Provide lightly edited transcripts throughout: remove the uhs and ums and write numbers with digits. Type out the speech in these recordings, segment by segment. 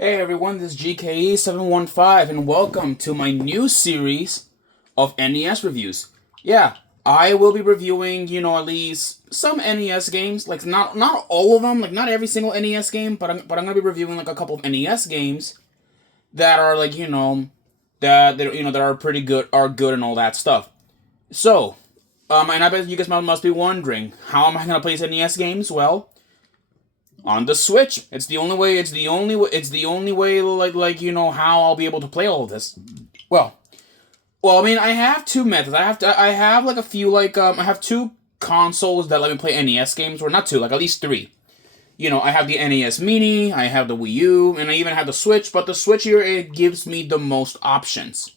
Hey everyone, this is GKE715 and welcome to my new series of NES reviews. Yeah, I will be reviewing, at least some NES games, like not all of them, like not every single NES game, but I'm going to be reviewing like a couple of NES games that are like, that are pretty good, are good and all that stuff. So, and I bet you guys must be wondering, how am I going to play these NES games? Well, on the Switch. It's the only way. Like how I'll be able to play all of this. Well, I mean, I have two methods. I have like a few I have two consoles that let me play NES games, or not two, like at least three. I have the NES Mini, I have the Wii U, and I even have the Switch. But the Switch here, it gives me the most options.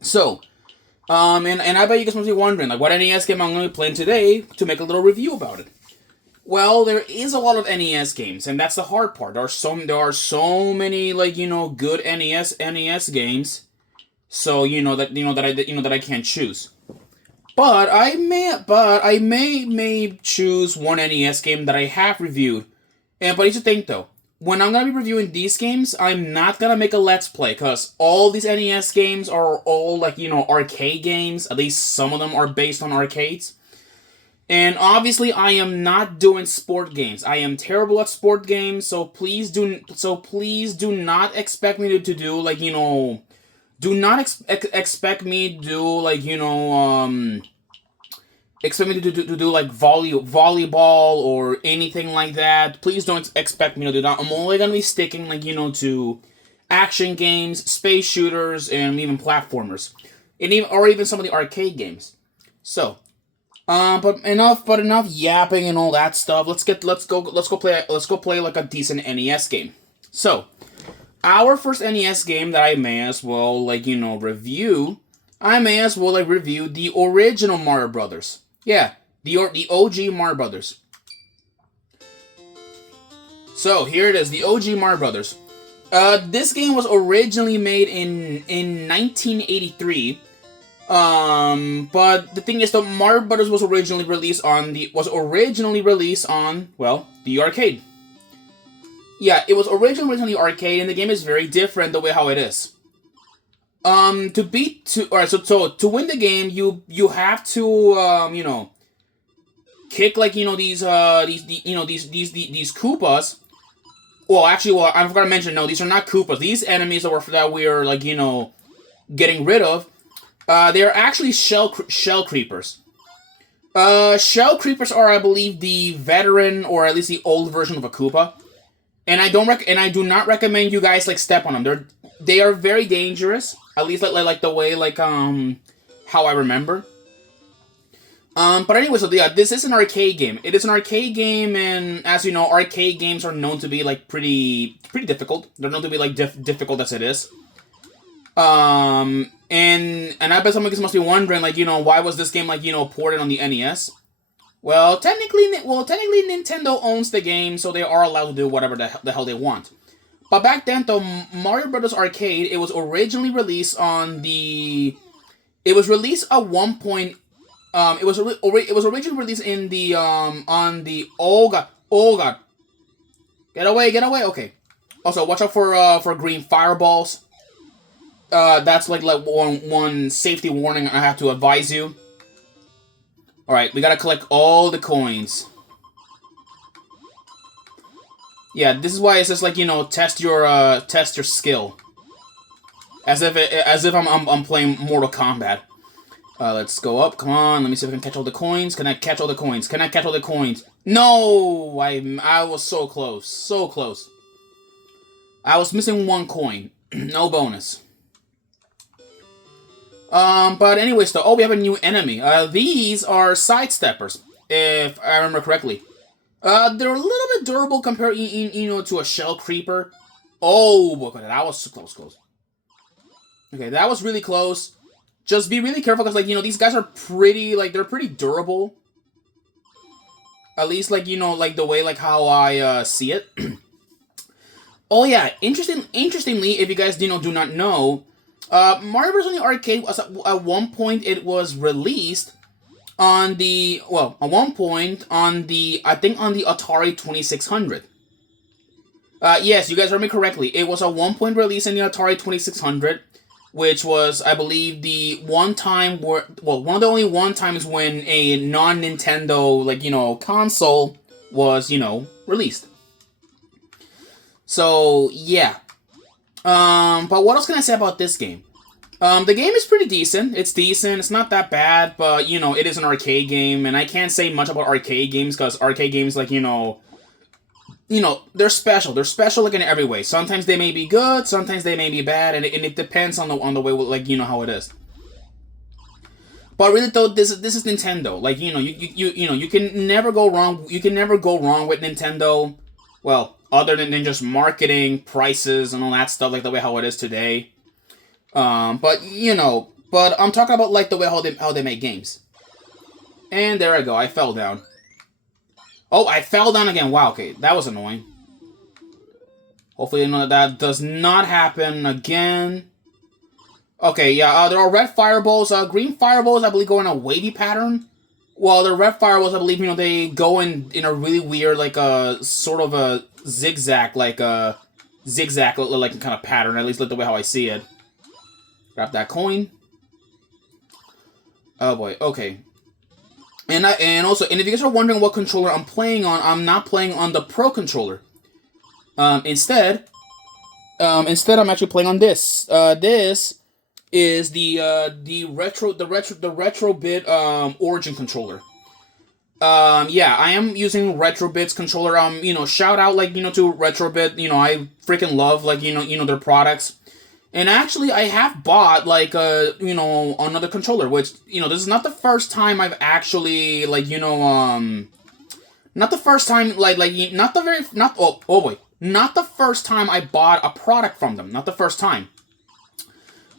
So, and I bet you guys must be wondering like what NES game I'm going to be playing today to make a little review about it. Well, there is a lot of NES games, and that's the hard part. There are so many good NES games. So that I can't choose. But I may choose one NES game that I have reviewed. But here's the thing though. When I'm gonna be reviewing these games, I'm not gonna make a let's play because all these NES games are all arcade games. At least some of them are based on arcades. And obviously, I am not doing sport games. I am terrible at sport games, so please do not expect me to do do not expect me to do expect me to do like volleyball or anything like that. Please don't expect me to do that. I'm only gonna be sticking to action games, space shooters, and even platformers, and even some of the arcade games. So. But enough yapping and all that stuff. Let's go play like a decent NES game. So, our first NES game that I may as well review. I may as well review the original Mario Brothers. Yeah, the OG Mario Brothers. So here it is, the OG Mario Brothers. This game was originally made in 1983. But the thing is, the Mario Brothers was originally released on the arcade. Yeah, it was originally released on the arcade, and the game is very different the way how it is. To win the game, you have to kick these Koopas. Well, I forgot to mention, no, these are not Koopas. These enemies that we're getting rid of. They are actually shell creepers. Shell creepers are, I believe, the veteran or at least the old version of a Koopa, and I do not recommend you guys step on them. They are very dangerous. At least like the way how I remember. But anyway, so yeah, this is an arcade game. It is an arcade game, and as you know, arcade games are known to be pretty difficult. They're known to be difficult as it is. And I bet some of you must be wondering, why was this game, ported on the NES? Well, technically Nintendo owns the game, so they are allowed to do whatever the hell they want. But back then, though, Mario Brothers Arcade, it was originally released on the... It was released at one point... it was originally released in the, on the... Oh god. Get away, okay. Also, watch out for green fireballs. That's like one safety warning I have to advise you. Alright, we gotta collect all the coins. Yeah, this is why it says test your skill. As if I'm playing Mortal Kombat. Let's go up. Come on, let me see if I can catch all the coins. Can I catch all the coins? No! I was so close. So close. I was missing one coin. No bonus. But anyways, though, we have a new enemy. These are sidesteppers, if I remember correctly. They're a little bit durable compared, to a shell creeper. Oh, look at that. That was close. Okay, that was really close. Just be really careful, because, these guys are pretty, they're pretty durable. At least, the way, how I, see it. Oh, yeah, interestingly, if you guys, do not know... Mario Bros. On the arcade was at one point it was released on the I think on the Atari 2600. Yes, you guys heard me correctly. It was a 1 point release in the Atari 2600, which was, I believe, the one time where, well, one of the only one times when a non-Nintendo, like, console was, released. So, yeah. But what else can I say about this game? The game is pretty decent. It's decent. It's not that bad, but, it is an arcade game, and I can't say much about arcade games, because arcade games, like, they're special. They're special, like, in every way. Sometimes they may be good, sometimes they may be bad, and it depends on the way, like, how it is. But really, though, this is Nintendo. Like, you can never go wrong. You can never go wrong with Nintendo. Well, other than just marketing, prices, and all that stuff, like the way how it is today. But I'm talking about, like, the way how they make games. And there I go. I fell down. Oh, I fell down again. Wow, okay. That was annoying. Hopefully, that does not happen again. Okay, yeah, there are red fireballs. Green fireballs, I believe, go in a wavy pattern. While the red fireballs, I believe, they go in a really weird, like, sort of a zigzag, like, kind of pattern, at least, like, the way how I see it. Grab that coin. Oh, boy, okay. And if you guys are wondering what controller I'm playing on, I'm not playing on the Pro Controller. Instead, I'm actually playing on this. This is the Retrobit Origin controller. Yeah, I am using Retrobit's controller. Shout out, like, to Retrobit. I freaking love, like, their products. And actually, I have bought, like, another controller, which, this is not the first time I've actually, like, not the first time, not the first time I bought a product from them. Not the first time.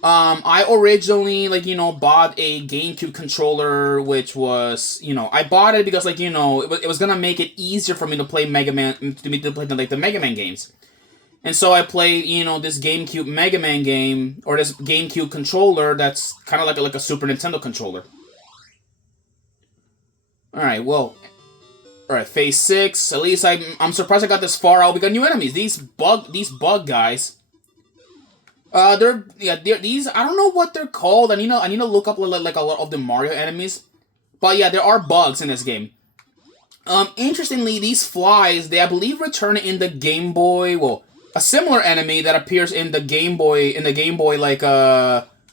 I originally, like, bought a GameCube controller, which was, I bought it because, like, it was gonna make it easier for me to play Mega Man, to play, like, the Mega Man games. And so I played, this GameCube Mega Man game, or this GameCube controller that's kind of like a Super Nintendo controller. Alright, well, alright, phase 6. At least I'm surprised I got this far out. We got new enemies. These bug guys. These, I don't know what they're called. I need to look up, like, a lot of the Mario enemies. But yeah, there are bugs in this game. Interestingly, these flies, they, I believe, return in the Game Boy, well, a similar enemy that appears in the Game Boy, like,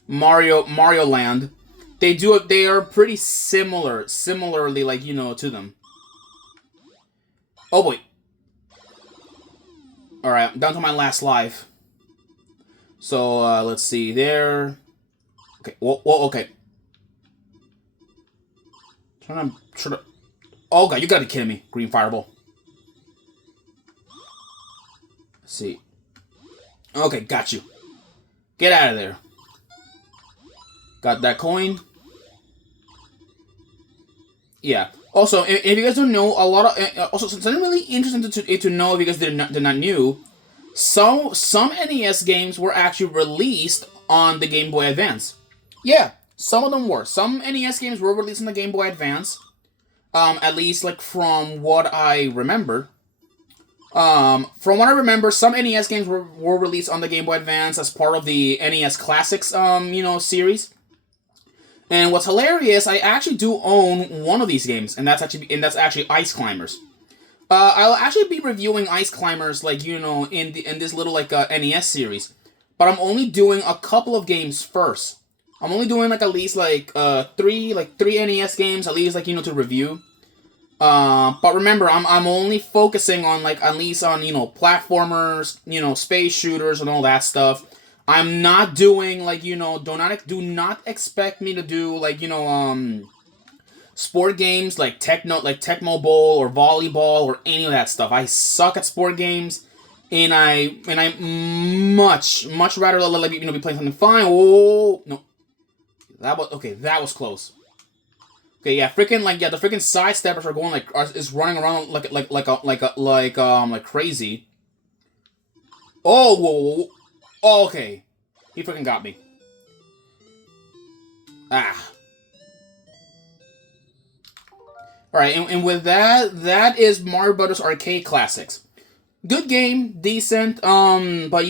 Mario Land. They are pretty similarly, like, to them. Oh, boy. Alright, I'm down to my last life. So, let's see, there. Okay, well, okay. Trying to... Oh, God, you gotta be kidding me. Green fireball. Let's see. Okay, got you. Get out of there. Got that coin. Yeah. Also, if you guys don't know, a lot of... Also, something really interesting to know if you guys did not knew, some NES games were actually released on the Game Boy Advance. Yeah, some of them were. Some NES games were released on the Game Boy Advance. At least, like, from what I remember. From what I remember, some NES games were released on the Game Boy Advance as part of the NES Classics, series. And what's hilarious, I actually do own one of these games, and that's actually Ice Climbers. I'll actually be reviewing Ice Climbers, like, in this little, like, NES series. But I'm only doing a couple of games first. I'm only doing, like, at least, like, three NES games, at least, like, to review. But remember, I'm only focusing on, like, at least on, platformers, space shooters and all that stuff. I'm not doing, like, do not expect me to do, like, sport games like Tecmo Bowl or volleyball or any of that stuff. I suck at sport games, and I much rather, like, be playing something fine. Oh no, that was close. Okay, yeah, freaking, like, yeah, the freaking sidesteppers are going, like, is running around like crazy. Oh, whoa. Oh, okay. He freaking got me. Ah. Alright, and with that is Mario Brothers Arcade Classics. Good game, decent. But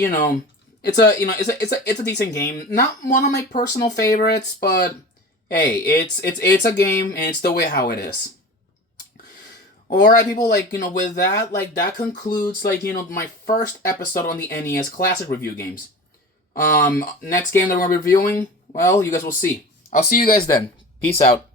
it's a it's a decent game. Not one of my personal favorites, but hey, it's a game, and it's the way how it is. All right, people. With that, that concludes my first episode on the NES Classic review games. Next game that we're reviewing, well, you guys will see. I'll see you guys then. Peace out.